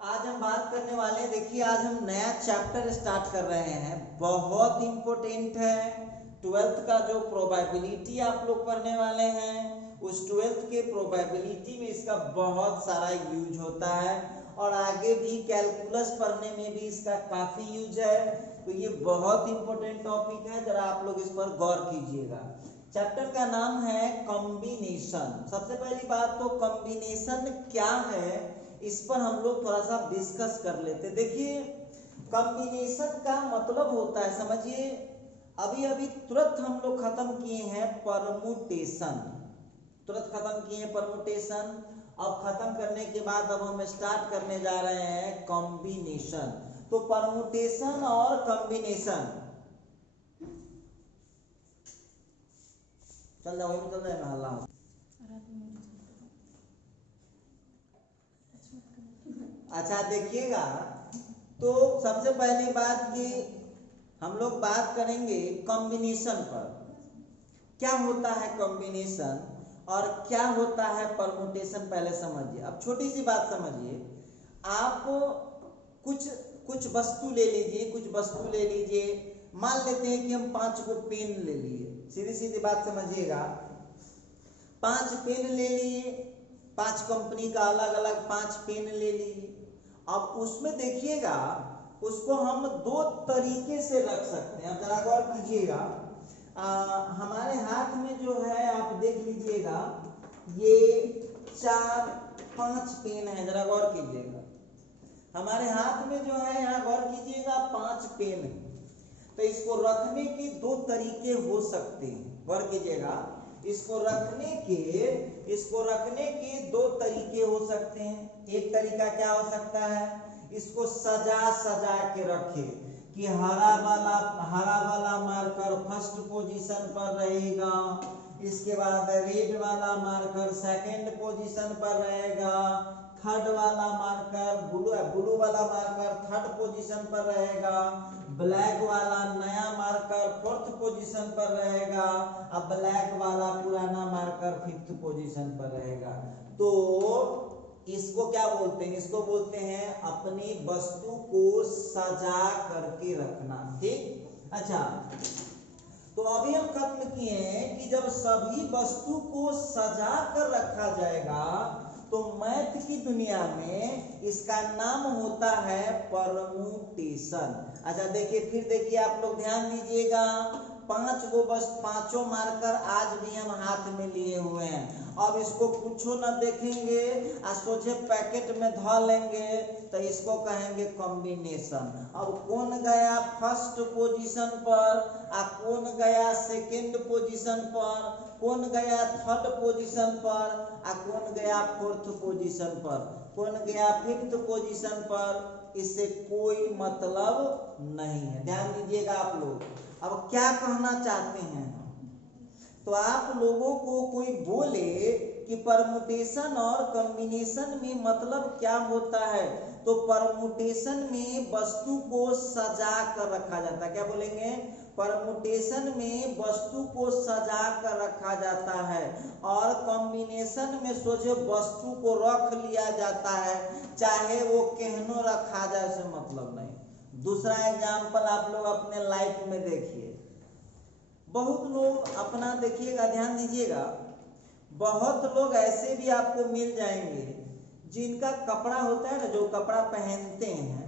आज हम बात करने वाले हैं। देखिए, आज हम नया चैप्टर स्टार्ट कर रहे हैं, बहुत इंपॉर्टेंट है। ट्वेल्थ का जो प्रोबेबिलिटी आप लोग पढ़ने वाले हैं, उस ट्वेल्थ के प्रोबेबिलिटी में इसका बहुत सारा यूज होता है और आगे भी कैलकुलस पढ़ने में भी इसका काफी यूज है। तो ये बहुत इंपॉर्टेंट टॉपिक है, जरा आप लोग इस पर गौर कीजिएगा। चैप्टर का नाम है कॉम्बिनेशन। सबसे पहली बात तो कॉम्बिनेशन क्या है, इस पर हम लोग थोड़ा सा डिस्कस कर लेते। देखिए, कॉम्बिनेशन का मतलब होता है, समझिए, अभी अभी तुरंत हम लोग खत्म किए हैं परमुटेशन, तुरंत खत्म किए हैं परमुटेशन। अब खत्म करने के बाद अब हम स्टार्ट करने जा रहे हैं कॉम्बिनेशन। तो परमुटेशन और कॉम्बिनेशन, चल जाओ चल जाए हल्ला। अच्छा देखिएगा, तो सबसे पहली बात कि हम लोग बात करेंगे कॉम्बिनेशन पर। क्या होता है कॉम्बिनेशन और क्या होता है परमुटेशन, पहले समझिए। अब छोटी सी बात समझिए, आप कुछ कुछ वस्तु ले लीजिए, कुछ वस्तु ले लीजिए। मान लेते हैं कि हम 5 को पेन ले लिए, सीधी सीधी बात समझिएगा। 5 पेन ले लिए, 5 कंपनी का अलग अलग 5 पेन ले लिए। अब उसमें देखिएगा, उसको हम 2 तरीके से रख सकते हैं। अब जरा गौर कीजिएगा, हमारे हाथ में जो है आप देख लीजिएगा, ये 4-5 पेन है। जरा गौर कीजिएगा, हमारे हाथ में जो है, यहाँ गौर कीजिएगा, 5 पेन है। तो इसको रखने के 2 तरीके हो सकते हैं। गौर कीजिएगा, इसको रखने के 2 तरीके हो सकते हैं। एक तरीका क्या हो सकता है, इसको सजा सजा के रखे कि हरा वाला मार्कर फर्स्ट पोजीशन पर रहेगा, इसके बाद रेड वाला मार्कर सेकंड पोजीशन पर रहेगा, थर्ड वाला मार्कर ब्लू वाला मार्कर थर्ड पोजीशन पर रहेगा, ब्लैक वाला नया मार्कर 4th पोजीशन पर रहेगा, अब ब्लैक वाला पुराना मार्कर 5th पोजीशन पर रहेगा। तो इसको क्या बोलते हैं, इसको बोलते हैं अपनी वस्तु को सजा करके रखना। ठीक, अच्छा, तो अभी हम खत्म किए हैं कि जब सभी वस्तु को सजा कर रखा जाएगा तो मैथ की दुनिया में इसका नाम होता है परमुटेशन। अच्छा देखिए, फिर देखिए, आप लोग ध्यान दीजिएगा, 5 को बस 5 मार्कर आज भी हम हाथ में लिए हुए हैं। अब इसको कुछ न देखेंगे और सोचे पैकेट में धो लेंगे, तो इसको कहेंगे कॉम्बिनेशन। अब कौन गया फर्स्ट पोजीशन पर, कौन गया सेकंड पोजीशन पर, कौन गया थर्ड पोजीशन पर, कौन गया 4th पोजीशन पर, कौन गया 5th पोजीशन पर, इससे कोई मतलब नहीं है। ध्यान दीजिएगा आप लोग। अब क्या कहना चाहते हैं, तो आप लोगों को कोई बोले कि परमुटेशन और कॉम्बिनेशन में मतलब क्या होता है, तो परमुटेशन में वस्तु को सजा कर रखा जाता है। क्या बोलेंगे, परमुटेशन में वस्तु को सजा कर रखा जाता है, और कॉम्बिनेशन में सोचे वस्तु को रख लिया जाता है, चाहे वो केहनो रखा जाए, से मतलब नहीं। दूसरा एग्जाम्पल आप लोग अपने लाइफ में देखिए, बहुत लोग अपना देखिएगा, ध्यान दीजिएगा, बहुत लोग ऐसे भी आपको मिल जाएंगे जिनका कपड़ा होता है ना, जो कपड़ा पहनते हैं,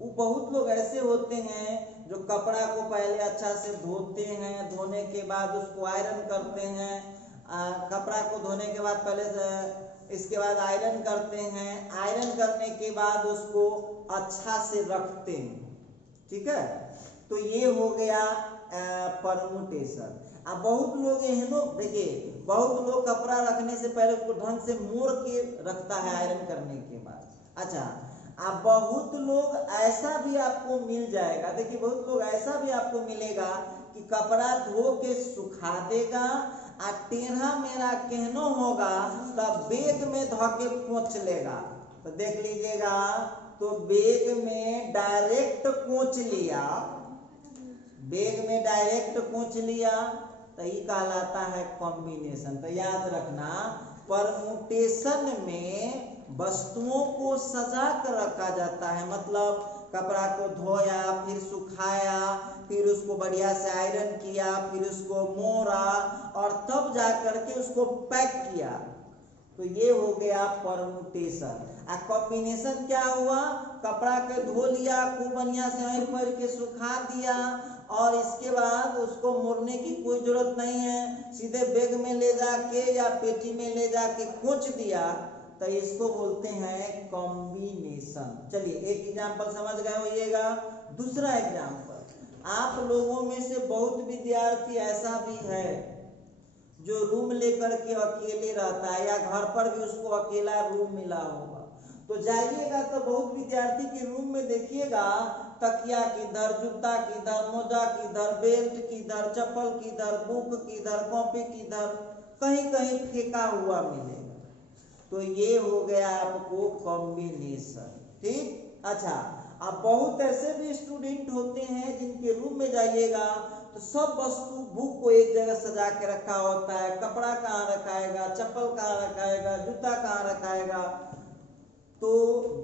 वो बहुत लोग ऐसे होते हैं जो कपड़ा को पहले अच्छा से धोते हैं, धोने के बाद उसको आयरन करते हैं, कपड़ा को धोने के बाद पहले इसके बाद आयरन करते हैं, आयरन करने के बाद उसको अच्छा से रखते हैं। ठीक है, तो ये हो गया परमुटेशन। अब बहुत लोग एहनो देखिए, बहुत लोग कपड़ा रखने से पहले उसको ढंग से मोड़ के रखता है आयरन करने के बाद। अच्छा, अब बहुत लोग ऐसा भी आपको मिल जाएगा, देखिए बहुत लोग ऐसा भी आपको मिलेगा कि कपड़ा धो के सुखा देगा, टेढ़ा मेरा केहनो होगा तब बैग में धो के पोंछ लेगा। तो देख लीजिएगा, तो बैग में डायरेक्ट पोंछ लिया, बैग में डायरेक्ट पोंछ लिया, तो ये कहलाता है कॉम्बिनेशन। तो याद रखना, परमुटेशन में वस्तुओं को सजा कर रखा जाता है, मतलब कपड़ा को धोया, फिर सुखाया, फिर उसको बढ़िया से आयरन किया, फिर उसको मोड़ा और तब जा करके उसको पैक किया। तो ये हो गया परमुटेशन। कॉम्बिनेशन क्या हुआ, कपड़ा के धो लिया, खूब बढ़िया से आयरन करके सुखा दिया और इसके बाद उसको मोड़ने की कोई जरूरत नहीं है, सीधे बैग में ले जाके या पेटी में ले जाके खोच दिया, तो इसको बोलते हैं कॉम्बिनेशन। चलिए एक एग्जांपल समझ गए होइएगा। दूसरा एग्जांपल, आप लोगों में से बहुत विद्यार्थी ऐसा भी है जो रूम लेकर के अकेले रहता है या घर पर भी उसको अकेला रूम मिला होगा, तो जाइएगा तो बहुत विद्यार्थी के रूम में देखिएगा तकिया किधर, जूता किधर, मोजा किधर, बेल्ट किधर, चप्पल किधर, बुक किधर, कॉपी किधर, कहीं कहीं फेंका हुआ मिलेगा। तो ये हो गया आपको कॉम्बिनेशन। ठीक, अच्छा, अब बहुत ऐसे भी स्टूडेंट होते हैं जिनके रूम में जाइएगा तो सब वस्तु, बुक को एक जगह सजा के रखा होता है, कपड़ा कहाँ रखाएगा, चप्पल कहाँ रखाएगा, जूता कहाँ रखाएगा। तो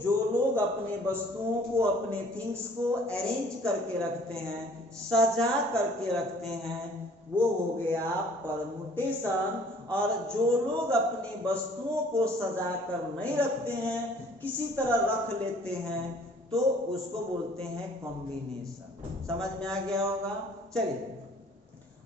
जो लोग अपने वस्तुओं को, अपने थिंग्स को अरेंज करके रखते हैं, सजा करके रखते हैं, वो हो गया परमुटेशन। और जो लोग अपनी वस्तुओं को सजा कर नहीं रखते हैं, किसी तरह रख लेते हैं, तो उसको बोलते हैं कॉम्बिनेशन। समझ में आ गया होगा। चलिए,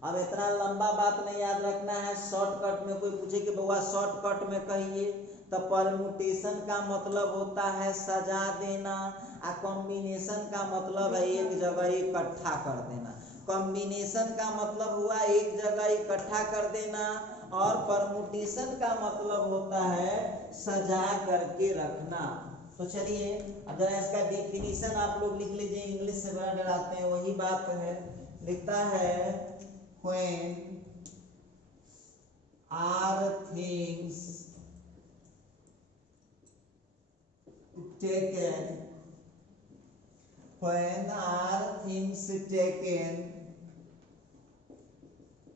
अब इतना लंबा बात नहीं याद रखना है, शॉर्टकट में कोई पूछे कि बउआ शॉर्टकट में कहिए, तो परमुटेशन का मतलब होता है सजा देना, और कॉम्बिनेशन का मतलब है एक जगह इकट्ठा कर देना। कॉम्बिनेशन का मतलब हुआ एक जगह इकट्ठा कर देना, और परमुटेशन का मतलब होता है सजा करके रखना। तो चलिए अब जरा इसका डेफिनेशन आप लोग लिख लीजिए, इंग्लिश से बड़ा डराते हैं, वही बात है। लिखता है when are things taken, when are things taken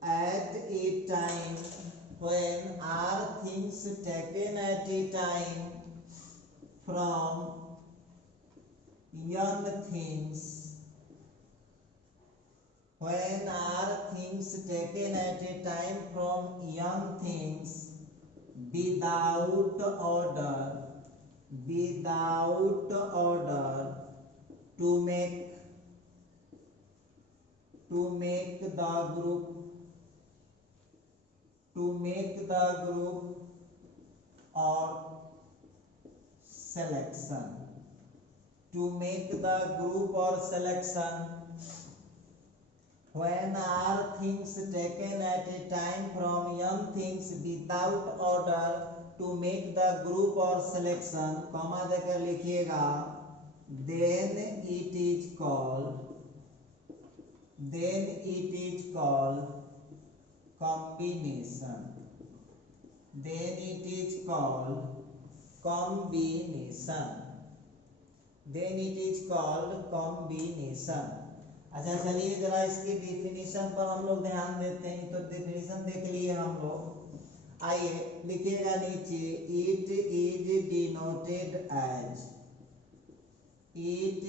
at a time, when are things taken at a time from young things, when are things taken at a time from young things without order, without order, to make the group, to make the group or selection, to make the group or selection. When are things taken at a time from young things without order to make the group or selection, comma देकर लिखिएगा, then it is called combination, then it is called combination, then it is called combination। अच्छा चलिए जरा इसकी definition पर हम लोग ध्यान देते हैं। तो डेफिनेशन देख लिए हम लोग, आइए लिखिएगा नीचे, it is denoted as, it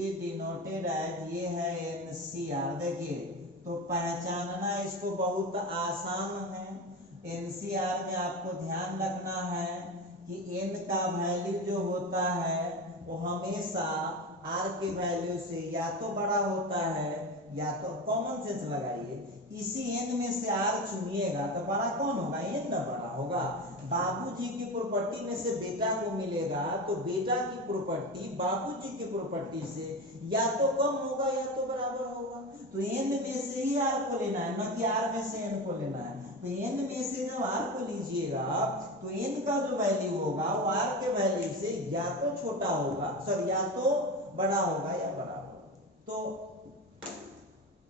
is denoted as, ये है एनसीआर। देखिए तो पहचानना इसको बहुत आसान है। एनसीआर में आपको ध्यान रखना है कि एन का वैल्यू जो होता है वो हमेशा आर के वैल्यू से या तो बड़ा होता है या तो, कॉमन सेंस लगाइए, इसी एन में से आर चुनिएगा तो बड़ा कौन होगा, एन ना बड़ा होगा। बाबूजी की प्रॉपर्टी में से बेटा को मिलेगा तो बेटा की प्रॉपर्टी बाबूजी की प्रॉपर्टी से या तो कम होगा या तो बराबर होगा। तो एन में से ही आर को लेना है, न कि आर में से एन को लेना है। तो एन में से जब आर को लीजिएगा तो एन का जो वैल्यू होगा वो आर के वैल्यू से या तो छोटा होगा, सॉरी या तो बड़ा होगा या बड़ा होगा। तो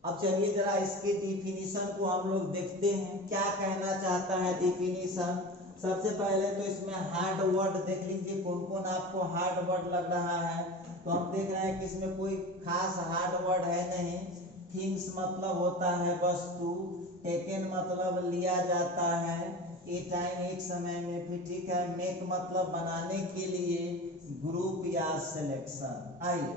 अब चलिए जरा इसके डिफिनीशन को हम लोग देखते हैं, क्या कहना चाहता है डिफिनीशन। सबसे पहले तो इसमें हार्ड वर्ड देख लीजिए, कौन कौन आपको हार्ड वर्ड लग रहा है। तो हम देख रहे हैं कि इसमें कोई खास हार्ड वर्ड है नहीं। थिंग्स मतलब होता है वस्तु, टेकन मतलब लिया जाता है, ए टाइम एक समय में, फिर ठीक है। मेक मतलब बनाने के लिए, ग्रुप या सिलेक्शन। आइए,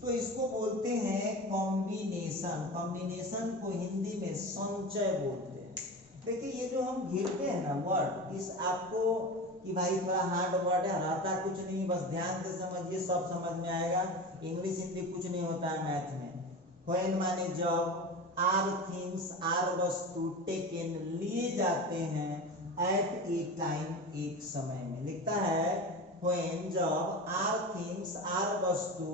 तो इसको बोलते हैं कॉम्बिनेशन। कॉम्बिनेशन को हिंदी में संचय बोलते हैं। देखिए ये जो हम घेरते हैं ना वर्ड, इस आपको कि भाई थोड़ा हार्ड वर्ड है, रहता कुछ नहीं, बस ध्यान से समझिए, सब समझ में आएगा। इंग्लिश हिंदी कुछ नहीं होता है मैथ में। व्हेन माने जब, आर थिंग्स आर वस्तु, टेकन लिए जाते हैं, एट ए टाइम एक समय में। लिखता है व्हेन जब, आर थिंग्स आर वस्तु,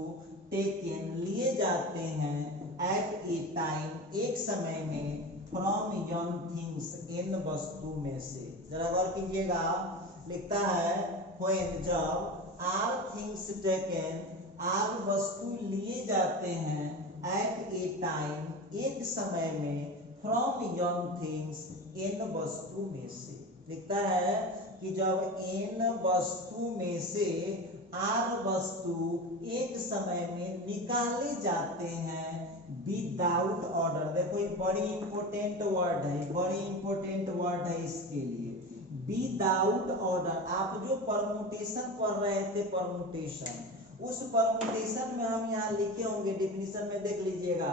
टेकन लिए जाते हैं, एट ए टाइम एक समय में, फ्रॉम यन थिंग्स इन वस्तु में से। जरा गौर कीजिएगा, लिखता है व्हेन जब, आर थिंग्स टेकन, आर वस्तु लिए जाते हैं, एट ए टाइम एक समय में, फ्रॉम यन थिंग्स इन वस्तु में से। लिखता है कि जब इन वस्तु में से आर वस्तु एक समय में निकाले जाते हैं विदाउट ऑर्डर। देखो ये बड़ी इंपॉर्टेंट वर्ड है, बड़ी इंपॉर्टेंट वर्ड है इसके लिए, विदाउट ऑर्डर। आप जो परमुटेशन पढ़ रहे थे, परमुटेशन, उस परमुटेशन में हम यहाँ लिखे होंगे, डेफिनेशन में देख लीजिएगा,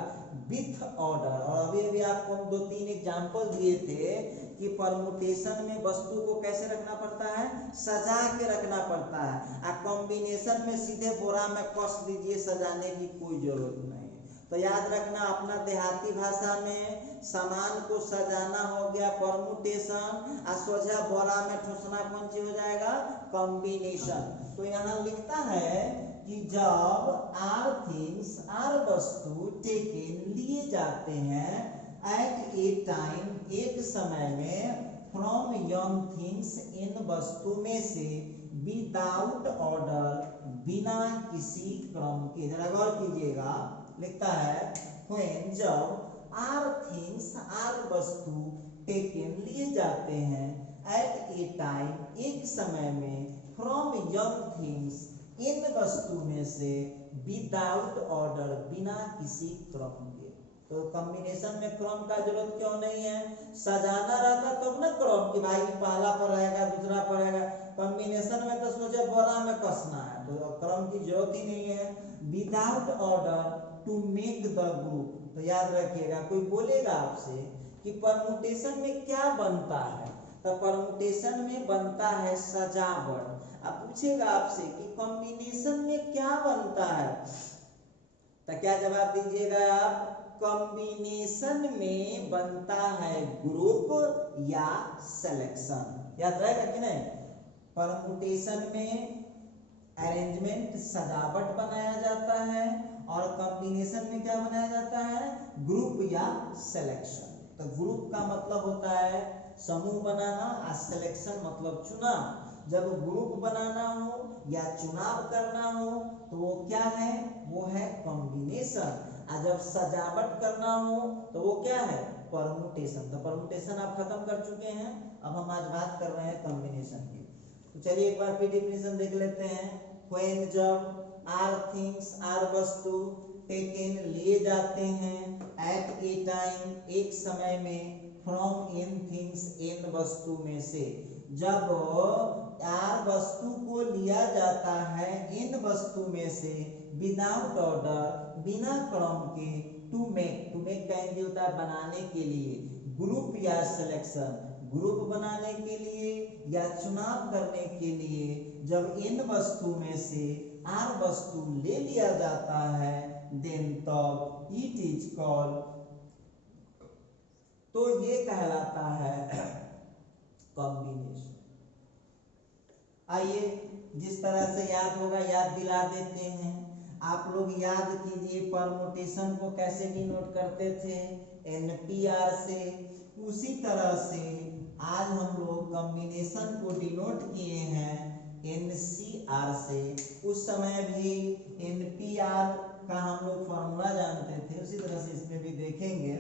विथ ऑर्डर। और अभी अभी आपको हम 2-3 एग्जाम्पल दिए थे कि परमुटेशन में वस्तु को कैसे रखना पड़ता है, सजा के रखना पड़ता है। आ कॉम्बिनेशन में सीधे बोरा में कस दीजिए, सजाने की कोई जरूरत नहीं। तो याद रखना, अपना देहाती भाषा में सामान को सजाना हो गया परमुटेशन, आ सोझा बोरा में ठूसना कौन चीज हो जाएगा, कॉम्बिनेशन। तो यहाँ लिखता है कि जब आर थिंग्स आर वस्तु टेकन लिए जाते हैं, एट ए टाइम एक समय में, फ्रॉम यन थिंग्स इन वस्तु में से, विदाउट ऑर्डर बिना किसी क्रम के। जरा गौर कीजिएगा, लिखता है व्हेन जब आर थिंग्स आर वस्तु टेकन लिए जाते हैं, एट ए टाइम एक समय में, फ्रॉम यन थिंग्स इन वस्तु में से, विदाउट ऑर्डर बिना किसी क्रम के। तो कॉम्बिनेशन में क्रम का जरूरत क्यों नहीं है, सजाना रहता तो ना क्रम कि भाई पहला पर रहेगा दूसरा पर रहेगा। कॉम्बिनेशन में तो सोचे बोरा में कसना है, तो क्रम की जरूरत ही नहीं है। Without order to make the group. तो याद रखिएगा, कोई बोलेगा आपसे कि परमुटेशन में क्या बनता है, तो परमुटेशन में बनता है सजावट। अब पूछेगा आपसे कि कॉम्बिनेशन में क्या बनता है, तो क्या जवाब दीजिएगा आप, कॉम्बिनेशन में बनता है ग्रुप या सिलेक्शन। याद रहेगा कि नहीं, परमुटेशन में अरेंजमेंट सजावट बनाया जाता है, और कॉम्बिनेशन में क्या बनाया जाता है, ग्रुप या सिलेक्शन। तो ग्रुप का मतलब होता है समूह बनाना, और सिलेक्शन मतलब चुनाव। जब ग्रुप बनाना हो या चुनाव करना हो तो वो क्या है, वो है कॉम्बिनेशन। और जब सजावट करना हो तो वो क्या है, परमुटेशन। तो परमुटेशन आप खत्म कर चुके हैं, अब हम आज बात कर रहे हैं कॉम्बिनेशन की। तो चलिए एक बार फिर डेफिनेशन देख लेते हैं। व्हेन जब, आर थिंग्स आर वस्तु, टेकन लिए जाते हैं, एट ए टाइम एक समय में, फ्रॉम इन थिंग्स इन वस्तु में से। जब आर वस्तु को लिया जाता है इन वस्तु में से, विदाउट ऑर्डर बिना क्रम के, टू मेक का हिंदी होता है बनाने के लिए, ग्रुप या सिलेक्शन ग्रुप बनाने के लिए या चुनाव करने के लिए, जब इन वस्तु में से आर वस्तु ले लिया जाता है, देन तब इट इज कॉल्ड, तो ये कहलाता है कॉम्बिनेशन। आइए जिस तरह से याद होगा याद दिला देते हैं। आप लोग याद कीजिए परमुटेशन को कैसे डिनोट करते थे, NPR से। उसी तरह से आज हम लोग कॉम्बिनेशन को डिनोट किए हैं NCR से। उस समय भी NPR का हम लोग फॉर्मूला जानते थे, उसी तरह से इसमें भी देखेंगे।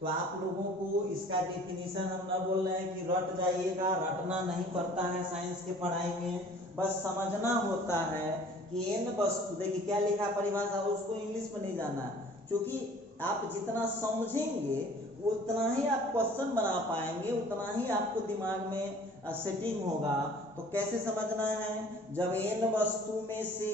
तो आप लोगों को इसका डेफिनेशन हम ना बोल रहे हैं कि रट जाइएगा, रटना नहीं पड़ता है साइंस के पढ़ाई में, बस समझना होता है कि एन वस्तु, देखिए क्या लिखा परिभाषा, उसको इंग्लिश में नहीं जाना, क्योंकि आप जितना समझेंगे उतना ही आप क्वेश्चन बना पाएंगे, उतना ही आपको दिमाग में सेटिंग होगा। तो कैसे समझना है, जब n वस्तु में से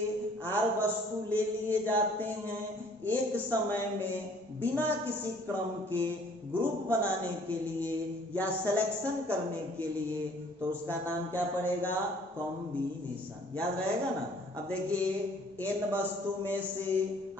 r वस्तु ले लिए जाते हैं एक समय में बिना किसी क्रम के ग्रुप बनाने के लिए या सिलेक्शन करने के लिए, तो उसका नाम क्या पड़ेगा, कॉम्बिनेशन। याद रहेगा ना। अब देखिए n वस्तु में से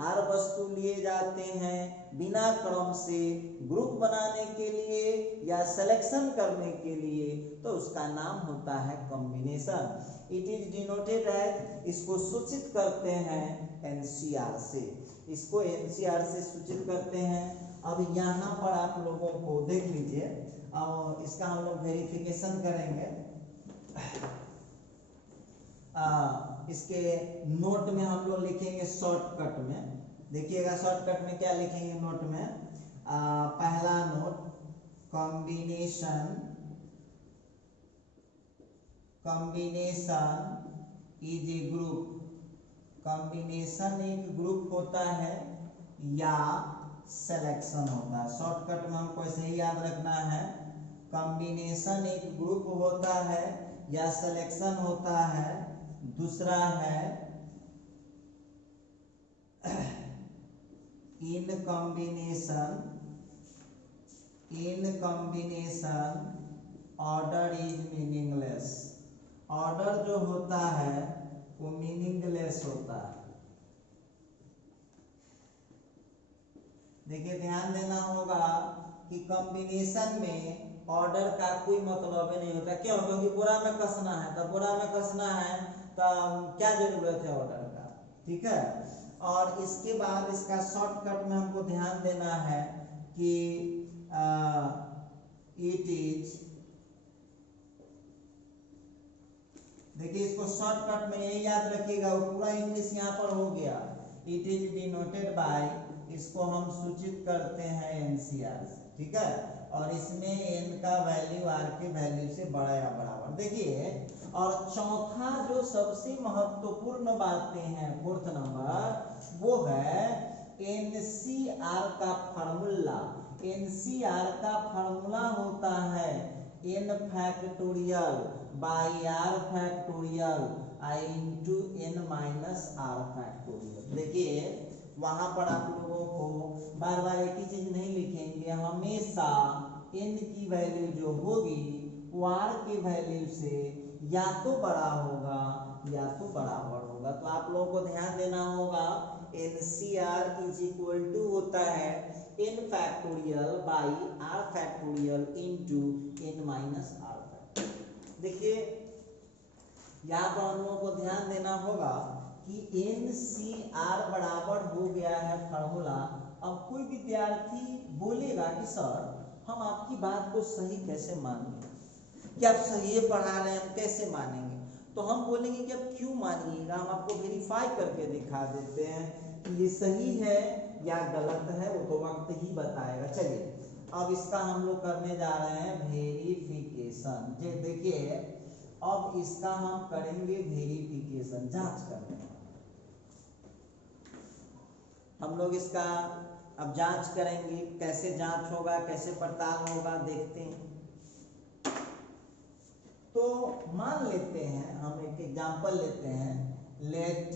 r वस्तु लिए जाते हैं बिना क्रम से ग्रुप बनाने के लिए या सिलेक्शन करने के लिए, तो उसका नाम होता है combination. It is denoted as, इसको सूचित करते हैं NCR से, इसको NCR से सूचित करते हैं। अब यहाँ पर आप लोगों को देख लीजिए, और इसका हम लोग वेरिफिकेशन करेंगे। इसके नोट में हम लोग लिखेंगे शॉर्टकट में, देखिएगा शॉर्टकट में क्या लिखेंगे नोट में। पहला note, combination is a group, combination एक ग्रुप होता है या सिलेक्शन होता है। शॉर्टकट में हमको ऐसे ही याद रखना है, कॉम्बिनेशन एक ग्रुप होता है या सिलेक्शन होता है। दूसरा है in combination order is meaningless, order जो होता है वो मीनिंगलेस होता है। देखिए ध्यान देना होगा कि कॉम्बिनेशन में ऑर्डर का कोई मतलब ही नहीं होता। क्यों? क्योंकि बोरा में कसना है, तो बोरा में कसना है तो क्या जरूरत है ऑर्डर का, ठीक है। और इसके बाद इसका शॉर्टकट में हमको ध्यान देना है कि इट इज, देखिए इसको शॉर्टकट में ये याद रखिएगा, वो पूरा इंग्लिश यहाँ पर हो गया। इट इज डिनोटेड बाय, इसको हम सूचित करते हैं NCR से, ठीक है। और इसमें n का वैल्यू r के वैल्यू से बड़ा या बराबर। देखिए और चौथा जो सबसे महत्वपूर्ण बातें हैं, फोर्थ नंबर, वो है NCR का फार्मूला। NCR का फार्मूला होता है n factorial by r factorial into n minus r factorial. देखिए वहां पर आप लोगों को बार बार एक ही चीज नहीं लिखेंगे, हमेशा n की वैल्यू जो होगी वो r के वैल्यू से या तो बड़ा होगा या तो बराबर होगा। तो आप लोगों को ध्यान देना होगा NCR इज इक्वल टू होता है n factorial by r factorial into n minus r factorial. देखिए यहाँ पर हम लोगों को ध्यान देना होगा कि NCR बराबर हो गया है फार्मूला। अब कोई विद्यार्थी बोलेगा कि सर हम आपकी बात को सही कैसे मानेंगे, कि आप सही पढ़ा रहे हैं, हम कैसे मानेंगे? तो हम बोलेंगे कि आप क्यों मानिएगा, हम आपको वेरीफाई करके दिखा देते हैं कि ये सही है या गलत है, वो तो वक्त ही बताएगा। चलिए अब इसका हम लोग करने जा रहे हैं वेरिफिकेशन। जे देखिए अब इसका हम करेंगे वेरिफिकेशन, जांच करने। हम लोग इसका अब जांच करेंगे, कैसे जांच होगा, कैसे पड़ताल होगा, देखते हैं। तो मान लेते हैं, हम एक एग्जांपल लेते हैं, let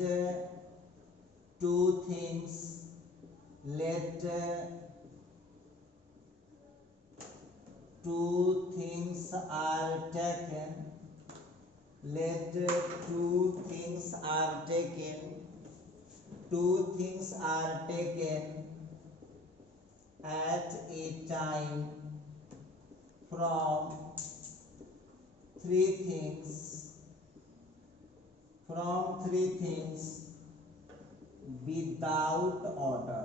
two things are taken, let two things are taken at a time from three things without order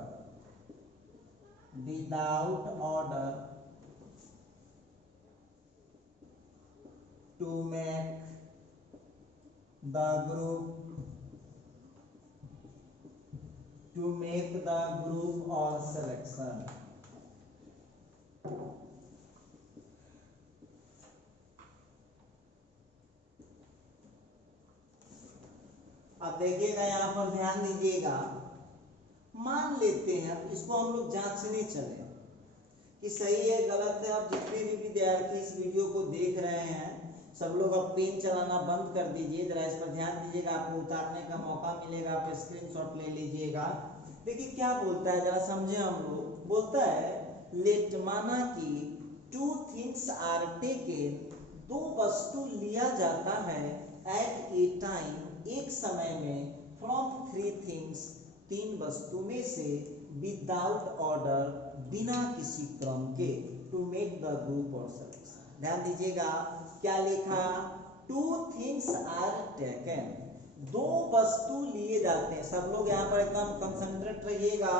to make the group or selection। अब देखिएगा यहाँ पर ध्यान दीजिएगा, मान लेते हैं, इसको हम लोग जांचने चले कि सही है गलत है। अब जितने भी विद्यार्थी इस वीडियो को देख रहे हैं सब लोग अब पेन चलाना बंद कर दीजिए, जरा इस पर ध्यान दीजिएगा, आपको उतारने का मौका मिलेगा, आप स्क्रीनशॉट ले लीजिएगा। देखिए क्या बोलता है, जरा समझे हम लोग। बोलता है लेट, माना कि टू थिंग्स आर टेकन, दो वस्तु लिया जाता है एट ए टाइम, एक समय में, फ्रॉम थ्री थिंग्स, तीन वस्तु में से, विदाउट ऑर्डर, बिना किसी क्रम के, टू मेक द ग्रुप और सर्विस। ध्यान दीजिएगा क्या लिखा, टू थिंग्स आर टेकन, दो वस्तु लिए जाते हैं। सब लोग यहाँ पर एकदम कंसंट्रेट रहिएगा।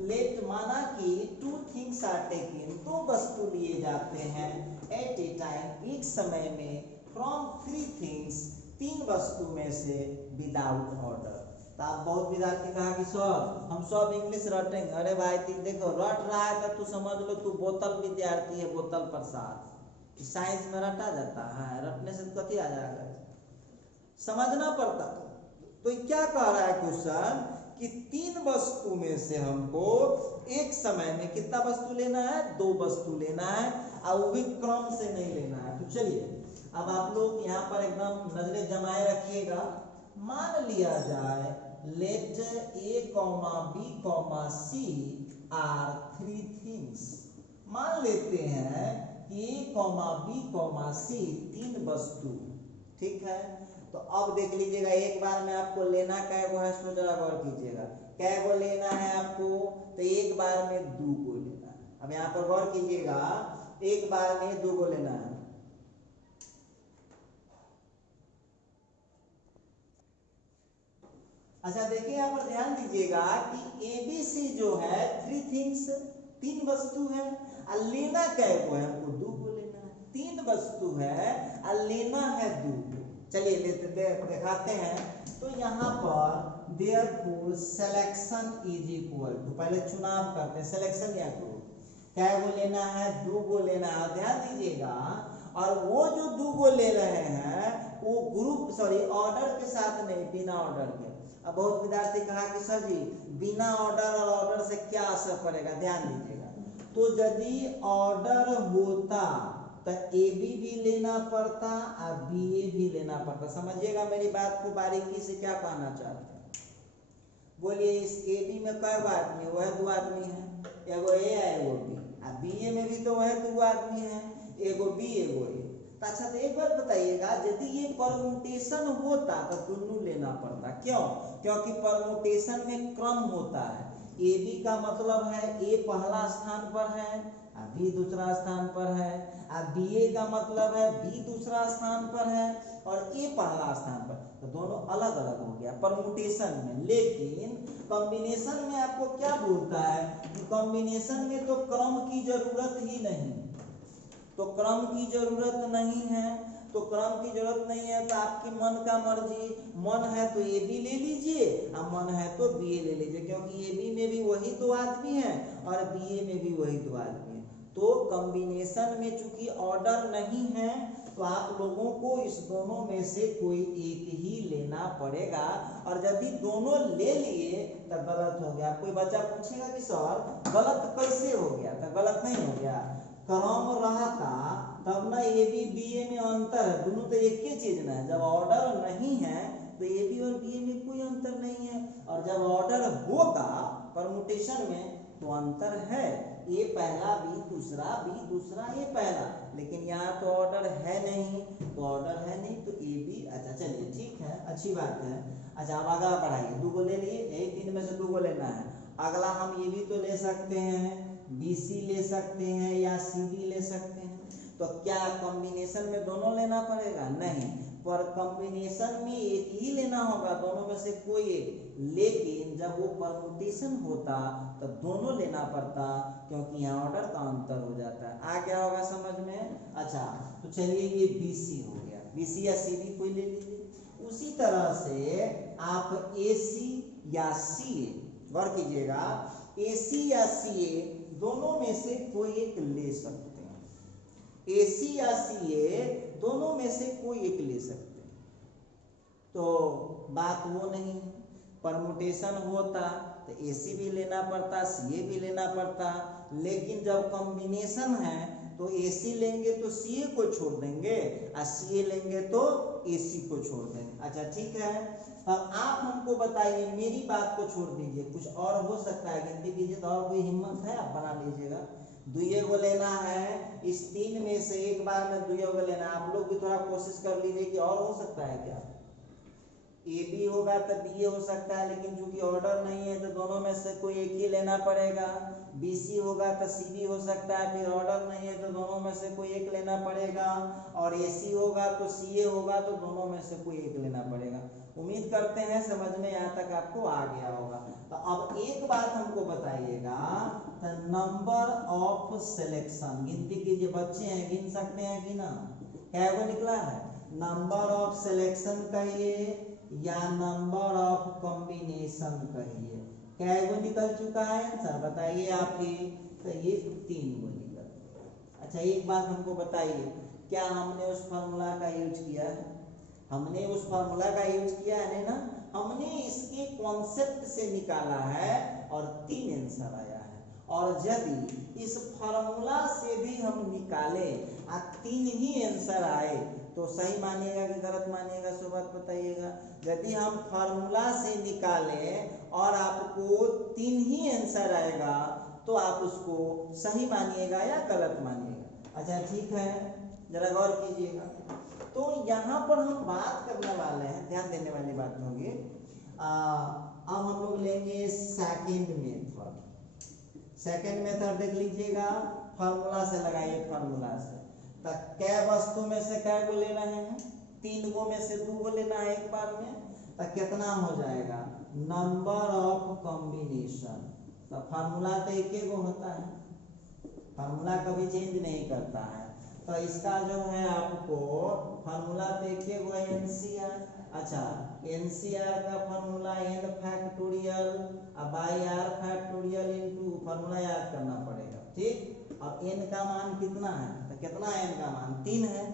लेट, माना कि टू थिंग्स आर टेकन, दो वस्तु लिए जाते हैं एट ए टाइम, एक समय में, फ्रॉम थ्री थिंग्स, तीन वस्तु में से, विदाउट ऑर्डर। तो आप बहुत विद्यार्थी कहा कि सर हम सब इंग्लिश रटेंगे। अरे भाई देखो रट रहा है तो तू समझ लो तू बोतल विद्यार्थी है, बोतल प्रसाद। साइंस में रटा जाता है, रटने से कथी आ जाएगा, समझना पड़ता। तो क्या कह रहा है क्वेश्चन कि तीन वस्तु में से हमको एक समय में कितना वस्तु लेना है, दो वस्तु लेना है, और वो भी क्रम से नहीं लेना है। तो चलिए अब आप लोग यहाँ पर एकदम नजरें जमाए रखिएगा। मान लिया जाए let A comma B comma C are three things. मान लेते हैं कि A comma B comma C तीन वस्तु, ठीक है। तो अब देख लीजिएगा एक बार में आपको लेना कै गो है, इसको जरा गौर कीजिएगा। कै गो लेना है आपको, तो एक बार में दो गो लेना है। अब यहाँ पर गौर कीजिएगा, एक बार में दो गो लेना है। अच्छा देखिए यहाँ पर ध्यान दीजिएगा कि एबीसी जो है थ्री थिंग्स, तीन वस्तु है, और लेना कै गो है, हमको दो गो लेना है। तीन वस्तु है और लेना है दो गो। चलिए दिखाते हैं। तो यहाँ पर therefore selection is equal to, पहले चुनाव करते हैं, सिलेक्शन या ग्रुप, कै गो लेना है, दो गो लेना है। ध्यान दीजिएगा, और वो जो दो गो ले रहे हैं वो ग्रुप ऑर्डर के साथ नहीं, बिना ऑर्डर के। अब बहुत विद्यार्थी कहा कि सर जी बिना ऑर्डर और ऑर्डर से क्या असर पड़ेगा, ध्यान दीजिएगा। तो यदि ऑर्डर होता तो ए बी लेना पड़ता और बी ए भी लेना पड़ता। समझिएगा मेरी बात को बारीकी से, क्या कहना चाहते हैं बोलिए। इस ए बी में कै आदमी, वह दो आदमी है, एगो ए है एगो बी, और बी ए में भी तो वह दो आदमी है, एगो बी एगो ए। अच्छा तो एक बार बताइएगा, यदि ये परमुटेशन होता तो दोनों लेना पड़ता। क्यों? क्योंकि परमुटेशन में क्रम होता है। ए बी का मतलब है ए पहला स्थान पर है, बी दूसरा स्थान पर है, और बी ए का मतलब है बी दूसरा स्थान पर है और ए पहला स्थान पर। तो दोनों अलग अलग हो गया परमुटेशन में। लेकिन कॉम्बिनेशन में आपको क्या बोलता है कि कॉम्बिनेशन में तो क्रम की जरूरत ही नहीं, तो क्रम की जरूरत नहीं है। तो क्रम की जरूरत नहीं है तो आपकी मन का मर्जी, मन है तो ए बी ले लीजिए और मन है तो बी ए ले लीजिए, क्योंकि ए बी में भी वही दो आदमी है और बी ए में भी वही दो आदमी है। तो कॉम्बिनेशन में चूंकि ऑर्डर नहीं है तो आप लोगों को इस दोनों में से कोई एक ही लेना पड़ेगा, और यदि दोनों ले लिए तो गलत हो गया। कोई बच्चा पूछेगा कि सर गलत कैसे हो गया, तो गलत नहीं हो गया, क्रम रहा था तब ना ए बी बी ए में अंतर है, दोनों तो एक ही चीज ना है। जब ऑर्डर नहीं है तो ए बी और बी ए में कोई अंतर नहीं है, और जब ऑर्डर होगा परमुटेशन में तो अंतर है, ए पहला बी दूसरा, बी दूसरा ए पहला। लेकिन यहाँ तो ऑर्डर है नहीं, तो ऑर्डर है नहीं तो ए बी। अच्छा चलिए ठीक है, अच्छी बात है। अच्छा अब आगे बढ़ाइए, दो गो ले लिए, एक तीन में से दो गो लेना है। अगला हम ये भी तो ले सकते हैं, बी सी ले सकते हैं या सी डी ले सकते हैं। तो क्या कॉम्बिनेशन में दोनों लेना पड़ेगा? नहीं, पर कॉम्बिनेशन में एक ही लेना होगा, दोनों में से कोई एक। लेकिन जब वो परमुटेशन होता तो दोनों लेना पड़ता, क्योंकि यहाँ ऑर्डर का अंतर हो जाता है। आ गया होगा समझ में? अच्छा तो चलिए ये बी सी हो गया, बी सी या सी डी कोई ले लीजिए। उसी तरह से आप ए सी या सी ए, गौर कीजिएगा, ए सी या सी ए दोनों में से कोई एक ले सकते हैं। ए सी या सी ए दोनों में से कोई एक ले सकते हैं। तो बात वो नहीं है। परमुटेशन होता तो AC भी लेना पड़ता, CA भी लेना पड़ता, लेकिन जब कॉम्बिनेशन है तो AC लेंगे तो CA को छोड़ देंगे और CA लेंगे तो AC को छोड़ देंगे। अच्छा ठीक है, अब आप हमको बताइए, मेरी बात को छोड़ दीजिए, कुछ और हो सकता है, गिनती कीजिए तो और कोई हिम्मत है आप बना लीजिएगा। दुइये को लेना है, इस 3 में से एक बार में दुइये को लेना है। आप लोग भी थोड़ा कोशिश कर लीजिए कि और हो सकता है क्या। AB होगा तो BA हो सकता है, लेकिन चूंकि ऑर्डर नहीं है तो दोनों में से कोई एक ही लेना पड़ेगा। BC होगा तो CB हो सकता है, फिर ऑर्डर नहीं है तो दोनों में से कोई एक लेना पड़ेगा। और AC होगा तो CA होगा तो दोनों में से कोई एक लेना पड़ेगा। उम्मीद करते हैं समझ में यहाँ तक आपको आ गया होगा। तो अब एक बात हमको बताइएगा, तो नंबर ऑफ सिलेक्शन, गिनती कीजिए, बच्चे हैं गिन सकते हैं कि ना, क्या वो निकला है, नंबर ऑफ सिलेक्शन कहिए या नंबर ऑफ कॉम्बिनेशन कहिए, क्या वो निकल चुका है आंसर बताइए आप ही। तो ये 3 वो निकल। अच्छा एक बात हमको बताइए, क्या हमने उस फार्मूला का यूज किया है, हमने उस फार्मूला का यूज किया है ना, हमने इसके कॉन्सेप्ट से निकाला है और 3 आंसर आया है। और यदि इस फार्मूला से भी हम निकाले और 3 ही आंसर आए तो सही मानिएगा कि गलत मानिएगा, सो बात बताइएगा। यदि हम फार्मूला से निकालें और आपको 3 ही आंसर आएगा तो आप उसको सही मानिएगा या गलत मानिएगा। अच्छा ठीक है, जरा गौर कीजिएगा। तो यहाँ पर हम बात करने वाले हैं, ध्यान देने वाली बात होगी। अब हम लोग लेंगे सेकंड मेथड। सेकंड मेथड देख लीजिएगा, फार्मूला से लगाइए, फार्मूला से। तो कै वस्तु में से कै गो ले रहे हैं, 3 गो में से 2 गो लेना है एक बार में, तो कितना हो जाएगा, नंबर ऑफ कॉम्बिनेशन। तो फार्मूला तो एक ही गो होता है, फार्मूला कभी चेंज नहीं करता है। तो इसका जो है आपको फार्मूला तो एक ही गो है, NCR। अच्छा NCR का formula n factorial by r factorial into, formula याद करना पड़ेगा, ठीक। अब n का मान कितना है, तो कितना है n का मान 3 है,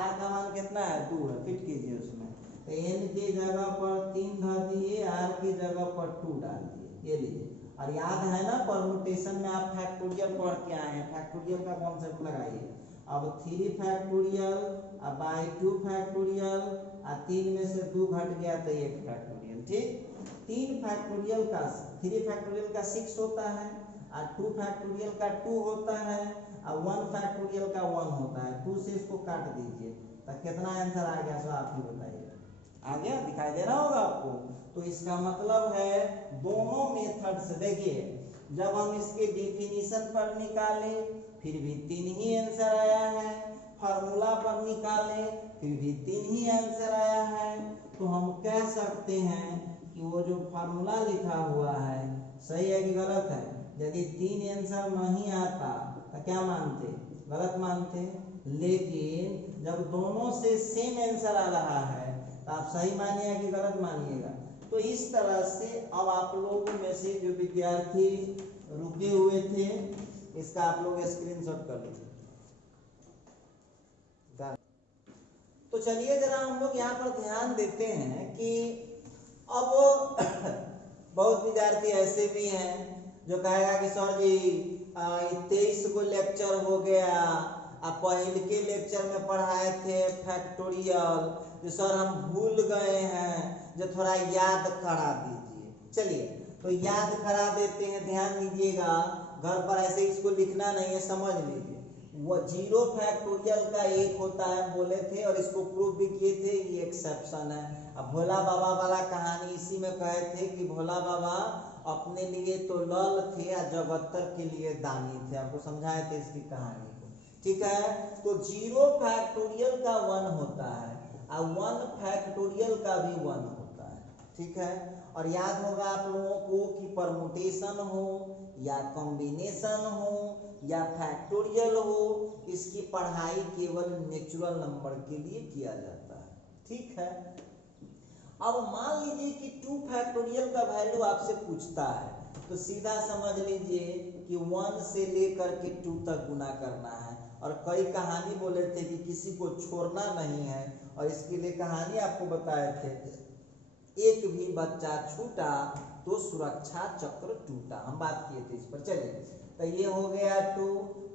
r का मान कितना है 2 है, फिट कीजिए उसमें। तो n की जगह पर 3 धर दिए, r की जगह पर 2 डाल दिए, ये लीजिए। और याद है ना परमुटेशन में आप फैक्टोरियल पढ़ के आए हैं, फैक्टोरियल का कॉन्सेप्ट लगाइए। अब 3 फैक्टोरियल बाई 2 फैक्टोरियल, 3 में से 2 घट गया तो 1 फैक्टोरियल, ठीक। 3 फैक्टोरियल का 3 फैक्टोरियल का 6 होता है, और 2 फैक्टोरियल का 2 होता है, और 1 फैक्टोरियल का 1 होता है। 2 से इसको काट दीजिए तो कितना आंसर आ गया, सो आप ही बताइए। आ गया, दिखाई दे रहा होगा आपको। तो इसका मतलब है दोनों मेथड से देखिए, जब हम इसके डिफिनीशन पर निकाले फिर भी 3 ही आंसर आया है, फार्मूला पर निकाले फिर भी 3 ही आंसर आया है, तो हम कह सकते हैं कि वो जो फार्मूला लिखा हुआ है सही है कि गलत है। यदि 3 आंसर नहीं आता तो क्या मानते, गलत मानते। लेकिन जब दोनों से सेम आंसर आ रहा है तो आप सही मानिएगा कि गलत मानिएगा। तो इस तरह से अब आप लोगों में से जो विद्यार्थी रुके हुए थे, इसका आप लोग स्क्रीनशॉट कर लीजिए। तो चलिए जरा हम लोग यहाँ पर ध्यान देते हैं कि अब बहुत विद्यार्थी ऐसे भी हैं जो कहेगा कि सर जी 23 को लेक्चर हो गया, आप पहले के लेक्चर में पढ़ाए थे फैक्टोरियल, जो सर हम भूल गए हैं, जो थोड़ा याद करा दीजिए। चलिए तो याद करा देते हैं, ध्यान दीजिएगा, घर पर ऐसे इसको लिखना नहीं है, समझ लीजिए। वो 0 फैक्टोरियल का 1 होता है बोले थे, और इसको प्रूव भी किए थे, ये एक्सेप्शन है। अब भोला बाबा वाला कहानी इसी में कहे थे कि भोला बाबा अपने लिए तो लल थे और जगत्तर के लिए दानी थे, आपको समझाए थे इसकी कहानी को, ठीक है। तो 0 फैक्टोरियल का 1 होता है और 1 फैक्टोरियल का भी 1 होता है, ठीक है। और याद होगा आप लोगों को कि परमुटेशन हो या कॉम्बिनेशन हो या फैक्टोरियल हो, इसकी पढ़ाई केवल नेचुरल नंबर के लिए किया जाता है, ठीक है। अब मान लीजिए कि 2 फैक्टोरियल का वैल्यू आपसे पूछता है, तो सीधा समझ लीजिए कि 1 से लेकर के 2 तक गुना करना है। और कई कहानी बोले थे कि किसी को छोड़ना नहीं है, और इसके लिए कहानी आपको बताए थे एक भी बच्चा छूटा तो सुरक्षा चक्र टूटा। हम बात किए थे इस पर। चलिए, तो ये हो गया 2।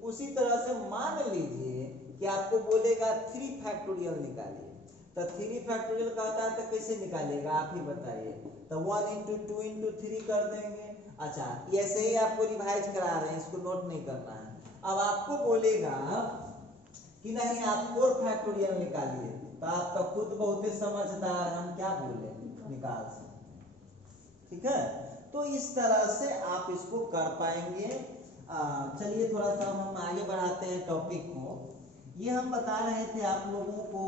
उसी तरह से मान लीजिए कि आपको बोलेगा 3 फैक्टोरियल निकालिए, तो 3 फैक्टोरियल का होता है तो कैसे निकालिएगा आप ही बताइए। तो 1 इंटू 2 इंटू 3 कर देंगे। अच्छा, ऐसे ही आपको रिवाइज करा रहे हैं, इसको नोट नहीं करना है। अब आपको बोलेगा कि नहीं आप 4 फैक्टोरियल निकालिए, तो आप तो खुद बहुत ही समझदार, हम क्या बोले, निकाल सकते हैं। ठीक है, तो इस तरह से आप इसको कर पाएंगे। चलिए थोड़ा सा हम आगे बढ़ाते हैं टॉपिक को। ये हम बता रहे थे आप लोगों को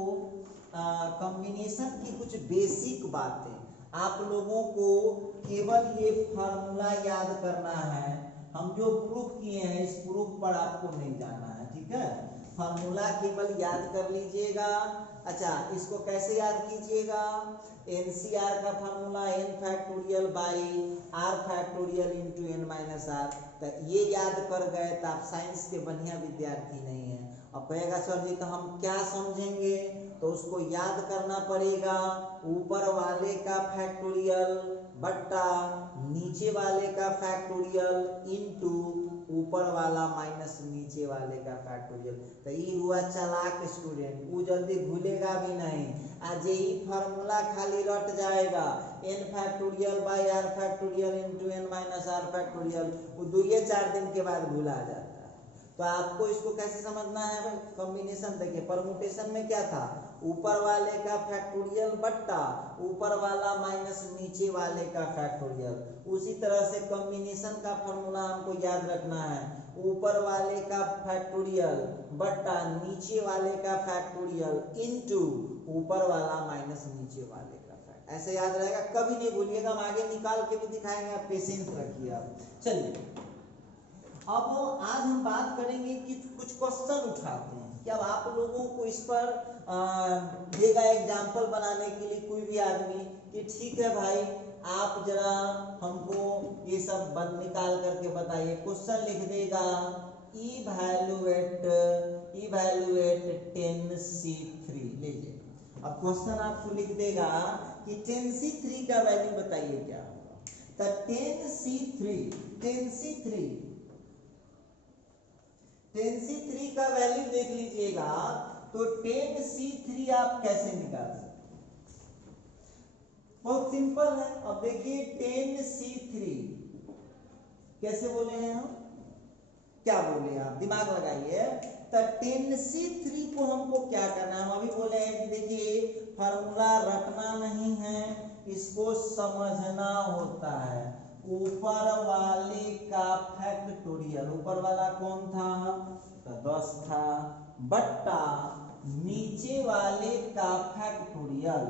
कॉम्बिनेशन की कुछ बेसिक बातें। आप लोगों को केवल ये फार्मूला याद करना है। हम जो प्रूफ किए हैं इस प्रूफ पर आपको नहीं जाना है। ठीक है, फार्मूला केवल याद कर लीजिएगा। अच्छा, इसको कैसे याद कीजिएगा, NCR का formula n factorial by r factorial into n minus r। तो ये याद कर गए तो आप साइंस के बढ़िया विद्यार्थी नहीं हैं। अब कहेगा सर जी तो हम क्या समझेंगे, तो उसको याद करना पड़ेगा ऊपर वाले का फैक्टोरियल बट्टा नीचे वाले का फैक्टोरियल इंटू ऊपर वाला माइनस नीचे वाले का फैक्टोरियल। तो ये हुआ चालाक स्टूडेंट, वो जल्दी भूलेगा भी नहीं। आज यही फार्मूला खाली रट जाएगा, n factorial by r factorial into n minus r factorial, वो 2-4 दिन के बाद भूला जाता है। तो आपको इसको कैसे समझना है भाई, कॉम्बिनेशन देखिए, परमुटेशन में क्या था, ऊपर वाले का फैक्टोरियल बट्टा ऊपर वाला माइनस नीचे वाले का फैक्टोरियल। उसी तरह से कॉम्बिनेशन का फॉर्मूला हमको याद रखना है, ऊपर वाले का फैक्टोरियल बट्टा नीचे वाले का फैक्टोरियल इनटू ऊपर वाला माइनस नीचे वाले का फैक्टोरियल। ऐसे याद रहेगा, कभी नहीं भूलिएगा। हम आगे निकाल के भी दिखाएंगे, आप पेशेंस रखिए आप। चलिए, अब आज हम बात करेंगे कि कुछ क्वेश्चन उठाते हैं कि अब आप लोगों को इस पर देगा एग्जाम्पल बनाने के लिए कोई भी आदमी कि ठीक है भाई आप जरा हमको ये सब निकाल करके बताइए। क्वेश्चन लिख देगा इवैल्यूएट 10C3 लीजिए। अब क्वेश्चन आपको लिख देगा कि 10C3 का वैल्यू बताइए क्या होगा। तो 10C3 का वैल्यू देख लीजिएगा। तो 10C3 आप कैसे निकाल सकते हैं, बहुत सिंपल है। अब देखिए 10C3 कैसे बोले हैं हम, क्या बोले आप, दिमाग लगाइए। तो 10C3 को हमको क्या करना है, हम अभी बोले हैं कि देखिए फार्मूला रटना नहीं है, इसको समझना होता है। ऊपर वाले का फैक्टोरियल, ऊपर वाला कौन था, तो 10 था, बट्टा नीचे वाले का फैक्टोरियल,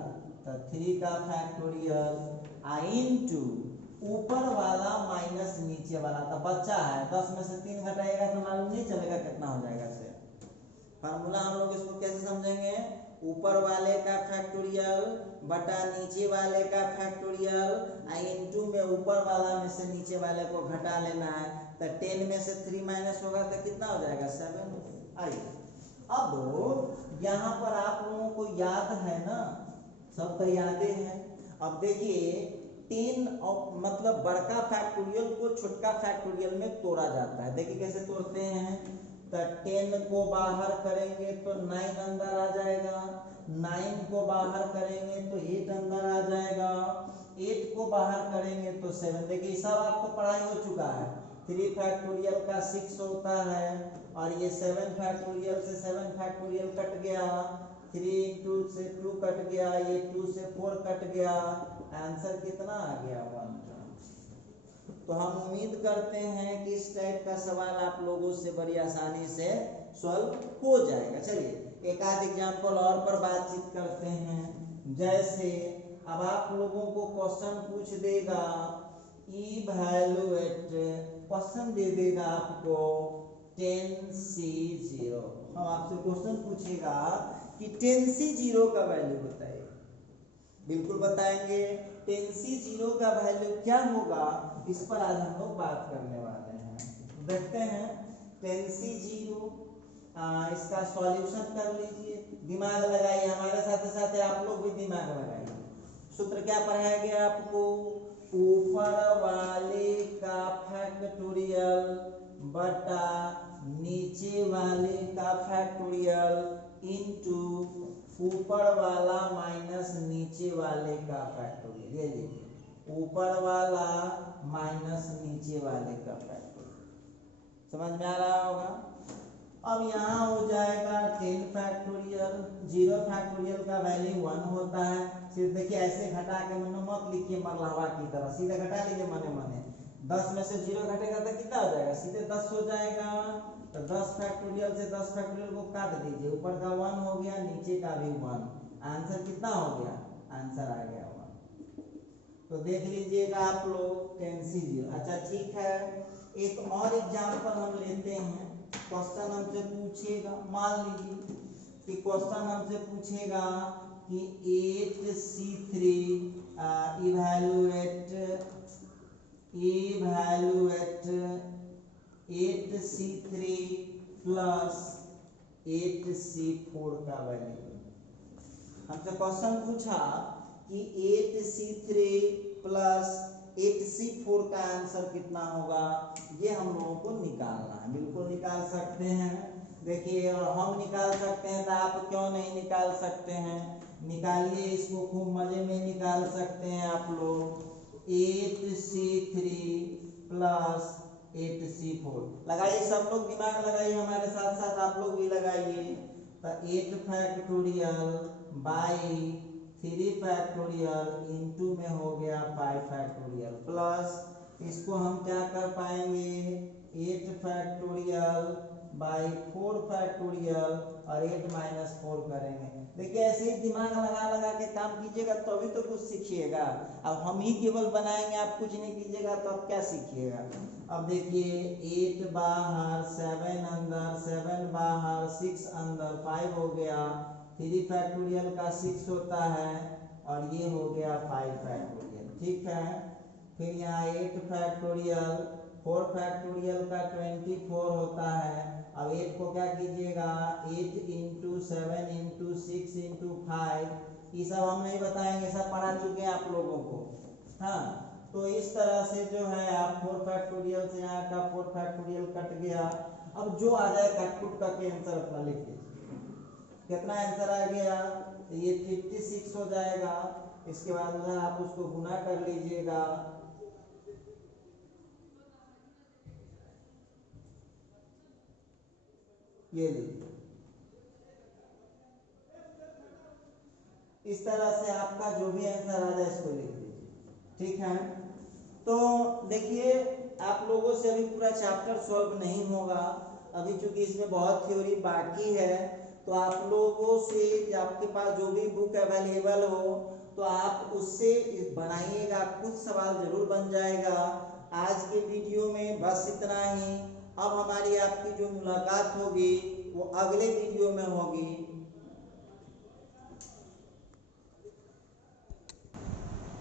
तो 3 का फैक्टोरियल इनटू ऊपर वाला माइनस नीचे वाला। तो बच्चा है 10 में से 3 घटाएगा तो मालूम नहीं चलेगा कितना हो जाएगा। से फार्मूला हम लोग इसको कैसे समझेंगे, ऊपर वाले का फैक्टोरियल बटा नीचे वाले का फैक्टोरियल इनटू में ऊपर वाला में से नीचे वाले को घटा लेना है। तो 10 में से 3 माइनस होगा तो कितना हो जाएगा, 7। आइए, अब यहाँ पर आप लोगों को याद है ना, सब तो यादें हैं। अब देखिए 10 मतलब बड़का फैक्टोरियल को छोटका फैक्टोरियल में तोड़ा जाता है। देखिए कैसे तोड़ते हैं, तो 10 को बाहर करेंगे तो 9 अंदर आ जाएगा, 9 को बाहर करेंगे तो 8 अंदर आ जाएगा, 8 को बाहर करेंगे तो 7। देखिए सब आपको पढ़ाई हो चुका है। 3 फैक्टोरियल का 6 होता है, और ये 7 फैक्टोरियल से 7 फैक्टोरियल कट गया, 3 इंटू से 2 कट गया, ये 2 से 4 कट गया, आंसर कितना आ गया, 1 का। तो हम उम्मीद करते हैं कि इस टाइप का सवाल आप लोगों से बड़ी आसानी से सॉल्व हो जाएगा। चलिए एक आध एग्जाम्पल और पर बातचीत करते हैं। जैसे अब आप लोगों को क्वेश्चन पूछ देगा इवैल्यूएट, क्वेश्चन दे देगा आपको 10C0। हम आपसे क्वेश्चन पूछेगा कि 10C0 का वैल्यू बताइए। बिल्कुल बताएंगे 10C0 का वैल्यू क्या होगा, इस पर आज हम लोग बात करने वाले हैं। देखते हैं 10C0, इसका सॉल्यूशन कर लीजिए, दिमाग लगाइए, हमारे साथ साथ आप लोग भी दिमाग लगाइए। सूत्र क्या पढ़ाया गया आपको? ऊपर वाले का फैक्टोरियल बटा नीचे वाले का फैक्टोरियल इनटू ऊपर वाला माइनस नीचे वाले का फैक्टोरियल। ये देखिए, ऊपर वाला माइनस नीचे वाले का फैक्टोरियल। समझ में आ रहा होगा? अब यहाँ हो जाएगा 10 फैक्टोरियल। 0 फैक्टोरियल का वैल्यू 1 होता है। सिर्फ देखिए ऐसे घटा के मत लिखिए मरहवा की तरह, सीधे घटा लीजिए मने मने। 10 में से 0 घटेगा तो कितना हो जाएगा? सीधे 10 हो जाएगा। तो 10 फैक्टोरियल से 10 फैक्टोरियल को काट दीजिए, ऊपर का 1 हो गया, नीचे का भी 1। आंसर कितना हो गया? आंसर आ गया 1। तो देख लीजिएगा आप लोग 10C0। अच्छा ठीक है, एक और एग्जाम्पल हम लेते हैं। क्वेश्चन हमसे पूछेगा, मान लीजिए कि क्वेश्चन हमसे पूछेगा कि 8C3 evaluate 8C3 plus 8C4 का वैल्यू। हमसे क्वेश्चन पूछा कि 8C3 प्लस 8C4 का आंसर कितना होगा, ये हम लोगों को निकालना है। बिल्कुल निकाल सकते हैं। देखिए, और हम निकाल सकते हैं तो आप क्यों नहीं निकाल सकते हैं? निकालिए, इसको खूब मजे में निकाल सकते हैं आप लोग। 8C3 प्लस 8C4 लगाइए, सब लोग दिमाग लगाइए, हमारे साथ साथ आप लोग भी लगाइए। तो 8 फैक्टोरियल बाई 3 फैक्टोरियल इंटू में हो गया 5 फैक्टोरियल प्लस इसको हम क्या कर पाएंगे? 8 फैक्टोरियल बाई 4 फैक्टोरियल और 8 माइनस 4 करेंगे। देखिए ऐसे ही दिमाग लगा लगा के काम कीजिएगा तभी तो कुछ सीखिएगा। अब हम ही केवल बनाएंगे, आप कुछ नहीं कीजिएगा तो आप क्या सीखिएगा? अब देखिए 8 बाहर 7 अंदर 7 बाहर 6 अंदर 5 हो गया। 3 फैक्टोरियल का 6 होता है और ये हो गया 5 फैक्टोरियल। ठीक है, फिर यहाँ 8 फैक्टोरियल 4 फैक्टोरियल का 24 होता है। अब 8 को क्या कीजिएगा? 8 इंटू 7 इंटू 6 इंटू 5, ये सब हम नहीं बताएंगे, सब पढ़ा चुके हैं आप लोगों को। हाँ, तो इस तरह से जो है आप 4 फैक्टोरियल से यहाँ का 4 फैक्टोरियल कट गया। अब जो आ जाए कट करके आंसर अपना लिख लीजिए। कितना आंसर आ गया? ये 56 हो जाएगा। इसके बाद उधर आप उसको गुना कर लीजिएगा। ये लीजिए, इस तरह से आपका जो भी आंसर आ जाए इसको लिख दीजिए। ठीक है, तो देखिए आप लोगों से अभी पूरा चैप्टर सॉल्व नहीं होगा अभी, चूंकि इसमें बहुत थ्योरी बाकी है। तो आप लोगों से आपके पास जो भी बुक अवेलेबल हो तो आप उससे बनाइएगा, कुछ सवाल जरूर बन जाएगा। आज के वीडियो में बस इतना ही। अब हमारी आपकी जो मुलाकात होगी वो अगले वीडियो में होगी।